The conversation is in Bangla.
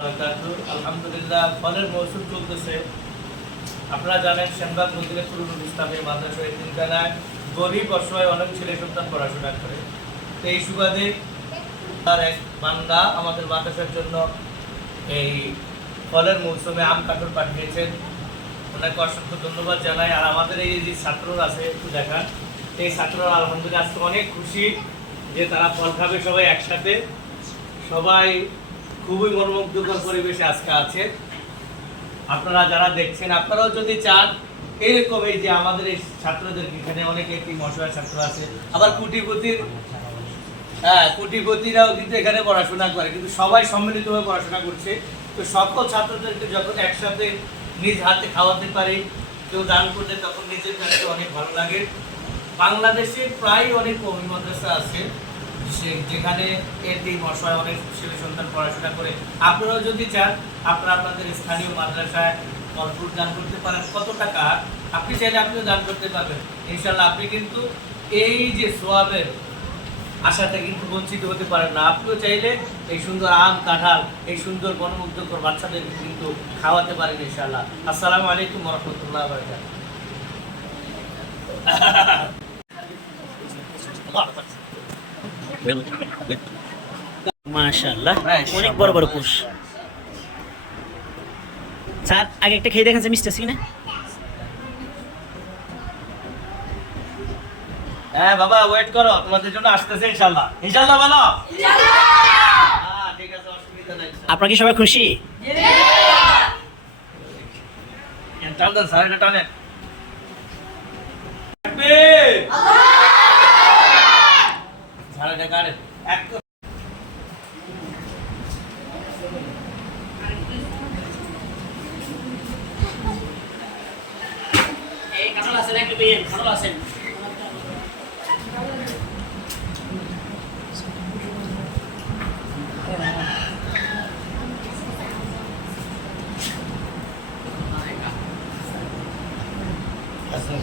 আলহামদুলিল্লাহ, ফলের মৌসুম চলতেছে। আপনারা জানেন, শ্যামবাগ মন্দিরে পুরুল ইসলামী মাদ্রাসা এতিমখানায় গরিব অসহায় অনেক ছেলে সন্তান পড়াশোনা করে। তো এই সুবাদে তার এক বান্দা আমাদের মাদ্রাসার জন্য এই ফলের মৌসুমে আম কাঠল পাঠিয়েছেন। ওনাকে অসংখ্য ধন্যবাদ জানাই। আর আমাদের এই যে ছাত্ররা আছে, একটু দেখান। এই ছাত্ররা আলহামদুলিল্লাহ আজকে অনেক খুশি যে তারা ফল খাবে সবাই একসাথে। সবাই খুবই মনোমুগ্ধকর পরিবেশে আজকে আছে। আপনারা যারা দেখছেন, আপনারাও যদি চান, এরকম এই যে আমাদের এই ছাত্রদের এখানে অনেক একটি মশলার ছাত্র আছে, আবার কুটিপতির হ্যাঁ কুটিপতিরাও কিন্তু এখানে পড়াশোনা করে, কিন্তু সবাই সম্মিলিতভাবে পড়াশোনা করছে। তো সকল ছাত্রদেরকে যখন একসাথে নিজ হাতে খাওয়াতে পারি, কেউ দান করলে তখন নিজের কাছে অনেক ভালো লাগে। বাংলাদেশে প্রায় অনেক কমি মাদ্রাসা আছে। যেখানে এটি মশায় অনেক ছেলে সন্তান পড়াশোনা করে। আপনারাও যদি চান, আপনারা আপনাদের স্থানীয় মাদ্রাসায় ফলফুল দান করতে পারেন। কত টাকা? আপনি চাইলে আপনিও দান করতে পারবেন। ইনশাল্লাহ আপনি কিন্তু এই যে সোয়াবের আশাটা কিন্তু বঞ্চিত হতে পারেন না। আপনিও চাইলে এই সুন্দর আম, কাঁঠাল, এই সুন্দর গণমুগ্ধকর বাচ্চাদের কিন্তু খাওয়াতে পারেন ইনশাল্লাহ আসসালামু আলাইকুম রহমতুল্লাহ বারকাত মাশাআল্লাহ মাশাআল্লাহ। অনেক বড় বড় কুশ স্যার আগে একটা খেয়ে দেখেন মিষ্টি আছে কিনা? হ্যাঁ বাবা ওয়েট করো। তোমাদের জন্য আসতেছে বলো হ্যাঁ, ঠিক আছে অসুবিধা নাই। আপনারা কি সবাই খুশি? টান দেন স্যার? এটা টানেন। কাটেন এক কাঁঠাল আছেন একটু পেয়ে কাঁঠাল আছেন। আচ্ছা।